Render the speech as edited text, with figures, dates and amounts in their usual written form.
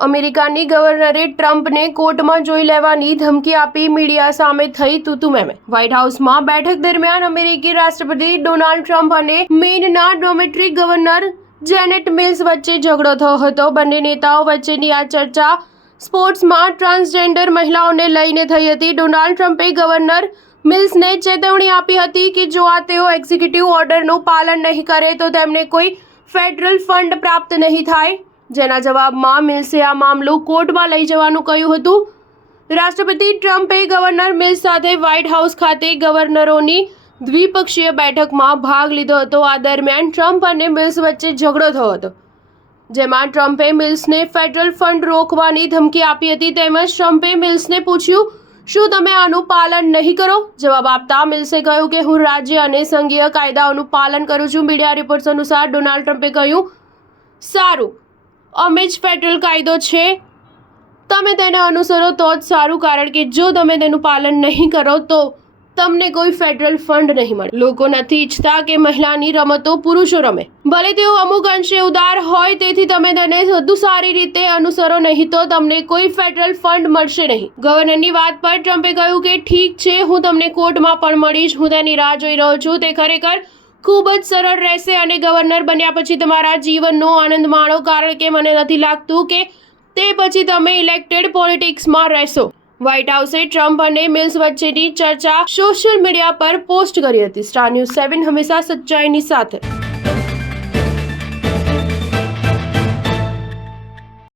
અમેરિકાની ગવર્નરે ટ્રમ્પને કોર્ટમાં જોઈ લેવાની ધમકી આપી મીડિયા સામે થઈ તૂતુમેમે। વ્હાઇટ હાઉસમાં બેઠક દરમિયાન અમેરિકી રાષ્ટ્રપતિ ડોનાલ્ડ ટ્રમ્પ અને મેઇનના ડોમેટ્રી ગવર્નર જેનેટ મિલ્સ વચ્ચે ઝઘડો થયો હતો। બંને નેતાઓ વચ્ચેની આ ચર્ચા સ્પોર્ટ્સમાં ટ્રાન્સજેન્ડર મહિલાઓને લઈને થઈ હતી। ડોનાલ્ડ ટ્રમ્પે ગવર્નર મિલ્સને ચેતવણી આપી હતી કે જો આ તેઓ એક્ઝિક્યુટિવ ઓર્ડરનું પાલન નહીં કરે તો તેમને કોઈ ફેડરલ ફંડ પ્રાપ્ત નહીં થાય, જેના જવાબમાં મિલ્સે આ મામલો કોર્ટમાં લઈ જવાનું કહ્યું હતું। રાષ્ટ્રપતિ ટ્રમ્પે ગવર્નર મિલ્સ સાથે વ્હાઇટ હાઉસ ખાતે ગવર્નરોની દ્વિપક્ષીય બેઠકમાં ભાગ લીધો હતો। આ દરમિયાન ટ્રમ્પ અને મિલ્સ વચ્ચે ઝઘડો થયો હતો, જેમાં ટ્રમ્પે મિલ્સને ફેડરલ ફંડ રોકવાની ધમકી આપી હતી। તેમજ ટ્રમ્પે મિલ્સને પૂછ્યું, શું તમે આનું પાલન નહીં કરો? જવાબ આપતા મિલ્સે કહ્યું કે હું રાજ્ય અને સંઘીય કાયદાઓનું પાલન કરું છું। મીડિયા રિપોર્ટ્સ અનુસાર ડોનાલ્ડ ટ્રમ્પે કહ્યું, સારું, અમે જ ફેડરલ કાયદો છે, તમે તેને અનુસરો તો જ સારું, કારણ કે જો તમે તેનું પાલન નહીં કરો તો તમને કોઈ ફેડરલ ફંડ નહીં મળે। લોકો નથી ઈચ્છતા કે મહિલાની રમતો પુરુષો રમે, ભલે તેઓ અમુક અંશે ઉદાર હોય, તેથી તમે તેને વધુ સારી રીતે અનુસરો, નહીં તો તમને કોઈ ફેડરલ ફંડ મળશે નહીં। ગવર્નરની વાત પર ટ્રમ્પે કહ્યું કે ઠીક છે, હું તમને કોર્ટમાં પણ મળીશ, હું તેની રાહ જોઈ રહ્યો છું। તે ખરેખર ખૂબ જ સરળ રહેશે અને ગવર્નર બન્યા પછી તમારા જીવનનો આનંદ માણો, કારણ કે મને નથી લાગતું કે તે પછી તમે ઇલેક્ટેડ પોલિટિક્સમાં રહેશો। વ્હાઇટ હાઉસે ટ્રમ્પ અને મિલ્સ વચ્ચેની ચર્ચા સોશિયલ મીડિયા પર પોસ્ટ કરી હતી। સ્ટાર ન્યૂઝ 7 હંમેશા સચ્ચાઈની સાથે।